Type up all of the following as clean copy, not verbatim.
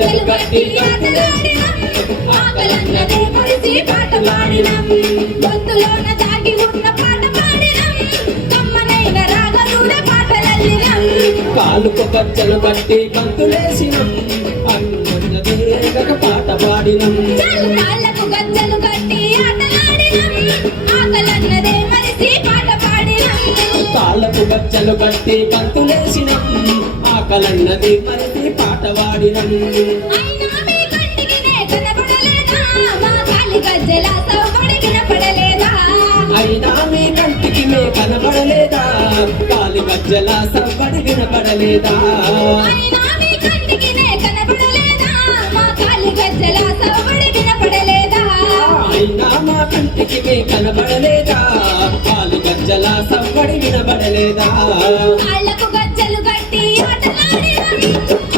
గజ్జలు కట్టి ఆటలాడినం ఆకలన్నదే మరిచి పాట పాడినం గొంతులోన దాగి ఉన్న పాట పాడినం కమ్మనైన రాగలుడ పాటలల్లినం కాలుకు గజ్జలు కట్టి గంతులేసినం అన్నదే రేగక పాట పాడినం కాళ్ళకు గజ్జలు కట్టి ఆటలాడినం ఆకలన్నదే మరిచి పాట పాడినం కాళ్ళకు గజ్జలు కట్టి గంతులేసినం ఆకలన్నది మరిచి పాట పాడినం అయినా మీ కంటికి నే కనబడలేదా మా కాలి గజ్జల సౌబడి వినపడలేదా అయినా మీ కంటికి మే కనబడలేదా కాలి గజ్జల సవ్వడి వినపడలేదా అయినా మీ కంటికి నే కనబడలేదా మా కాలి గజ్జల సౌబడి వినపడలేదా అయినా మా కంటికి మే కనబడలేదా కాలి గజ్జల సవ్వడి వినబడలేదా కాళ్ళకు గజ్జలు కట్టి ఆటలాడినం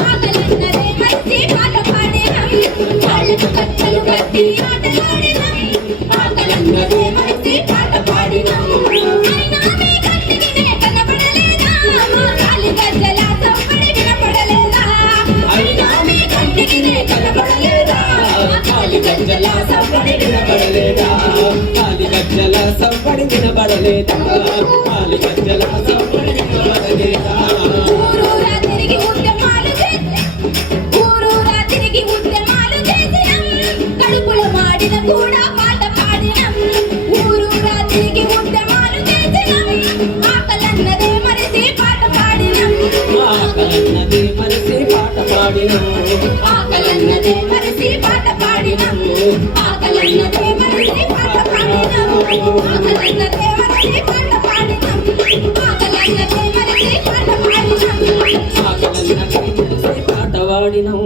ఆకలన్నదే మరిచి పాట పాడినం కాళ్ళకు గజ్జలు కట్టి ఆటలాడినం ఆకలన్నదే మరిచి పాట పాడినం అయినా మీ కంటికి నే కనబడలేదా మా కాలి గజ్జల సవ్వడి వినపడలేదా అయినా మీ కంటికి నే కనబడలేదా కాలి గజ్జల సవ్వడి వినబడలేదా కాలి గజ్జల సవ్వడి వినబడలేదా కాలి గజ్జల సవ్వడి వినబడలేదా ఊరూరా తిరిగి ఉద్యమాలు చేసినం కడుపులో మాడిన కూడా పాట పాడినం ఊరూరా తిరిగి ఉద్యమాలు చేసినం ఆకలన్నదే మరిచి పాట పాడినం ఆకలన్నదే మరిచి పాట పాడినం ఆకలన్నదే మరిచి పాట పాడినం ఆకలన్నదే మరిచి పాట పాడినం ఆకలన్నదే మరిచి పాట పాడినం ఆకలన్నదే మరిచి పాట పాడినం ఆకలన్నదే మరిచి పాట పాడినం